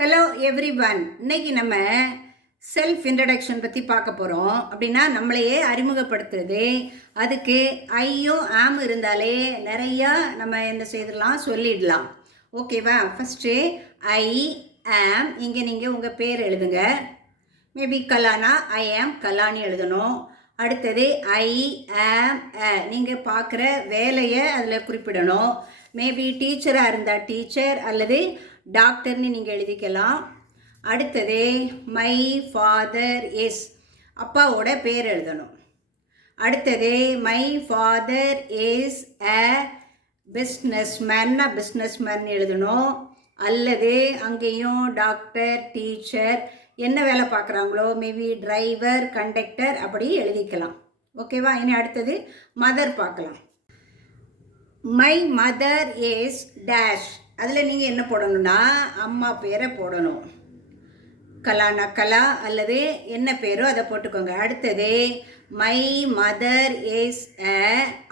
Hello everyone. இன்னைக்கு நம்ம self introduction பற்றி பார்க்க போகிறோம். அப்படின்னா நம்மளையே அறிமுகப்படுத்துறது. அதுக்கு ஐயும் ஆம் இருந்தாலே நிறையா நம்ம என்ன செய்திடலாம், சொல்லிடலாம். ஓகேவா? ஃபஸ்ட்டு ஐ ஆம், இங்கே நீங்கள் உங்கள் பேர் எழுதுங்க. மேபி கலானா ஐ ஆம் கலான்னு எழுதணும். அடுத்தது ஐ ஆம் நீங்கள் பார்க்குற வேலையை அதில் குறிப்பிடணும். மேபி டீச்சராக இருந்தால் டீச்சர் அல்லது டாக்டர்னு நீங்கள் எழுதிக்கலாம். அடுத்தது மை ஃபாதர் இஸ், அப்பாவோட பேர் எழுதணும். அடுத்தது மை ஃபாதர் இஸ் அ பிஸ்னஸ்மேன்னா பிஸ்னஸ்மேன் எழுதணும். அல்லது அங்கேயும் டாக்டர் டீச்சர் என்ன வேலை பார்க்குறாங்களோ மேபி டிரைவர் கண்டக்டர் அப்படி எழுதிக்கலாம். ஓகேவா? இனி அடுத்தது மதர் பார்க்கலாம். மை மதர் இஸ் டேஷ், அதில் நீங்கள் என்ன போடணும்னா அம்மா பேரை போடணும். கலானா கலா அல்லது என்ன பேரோ அதை போட்டுக்கோங்க. அடுத்தது மை மதர் இஸ்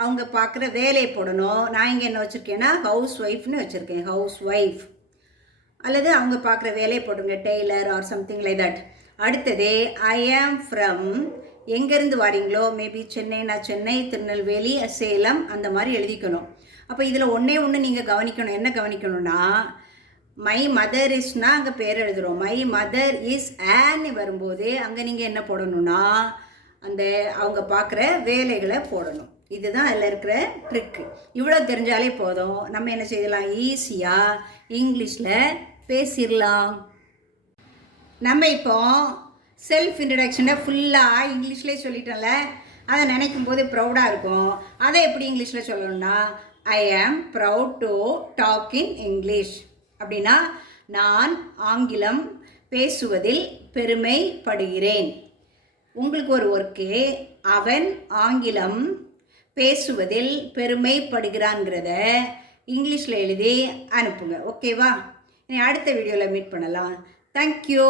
அவங்க பார்க்குற வேலையை போடணும். நான் இங்கே என்ன வச்சுருக்கேன்னா ஹவுஸ் ஒய்ஃப்னு வச்சுருக்கேன், ஹவுஸ் ஒய்ஃப். அல்லது அவங்க பார்க்குற வேலையை போடுங்க, tailor or something like that. அடுத்தது ஐ ஆம் ஃப்ரம், எங்கேருந்து வரீங்களோ மேபி சென்னைனா சென்னை, திருநெல்வேலி, சேலம் அந்த மாதிரி எழுதிக்கணும். அப்போ இதில் ஒன்றே நீங்கள் கவனிக்கணும். என்ன கவனிக்கணும்னா மை மதர் இஸ்னால் அங்கே பேர் எழுதுகிறோம். மை மதர் இஸ் ஆன்னு வரும்போது அங்கே நீங்கள் என்ன போடணும்னா அந்த அவங்க பார்க்குற வேலைகளை போடணும். இதுதான் அதில் இருக்கிற ட்ரிக்கு. இவ்வளோ தெரிஞ்சாலே போதும், நம்ம என்ன செய்யலாம், ஈஸியாக இங்கிலீஷில் பேசிடலாம். நம்ம இப்போ செல்ஃப் இன்ட்ரடக்ஷனை ஃபுல்லாக இங்கிலீஷ்லேயே சொல்லிட்டோம்ல, அதை நினைக்கும் போது ப்ரௌடாக இருக்கும். அதை எப்படி இங்கிலீஷில் சொல்லணும்னா I am proud to talk in English. அப்படின்னா நான் ஆங்கிலம் பேசுவதில் பெருமைப்படுகிறேன். உங்களுக்கு ஒரு ஒர்க்கு, அவன் ஆங்கிலம் பேசுவதில் பெருமைப்படுகிறான்ங்கிறத இங்கிலீஷில் எழுதி அனுப்புங்க. ஓகேவா? இனி அடுத்த வீடியோவில் மீட் பண்ணலாம். தேங்க்யூ.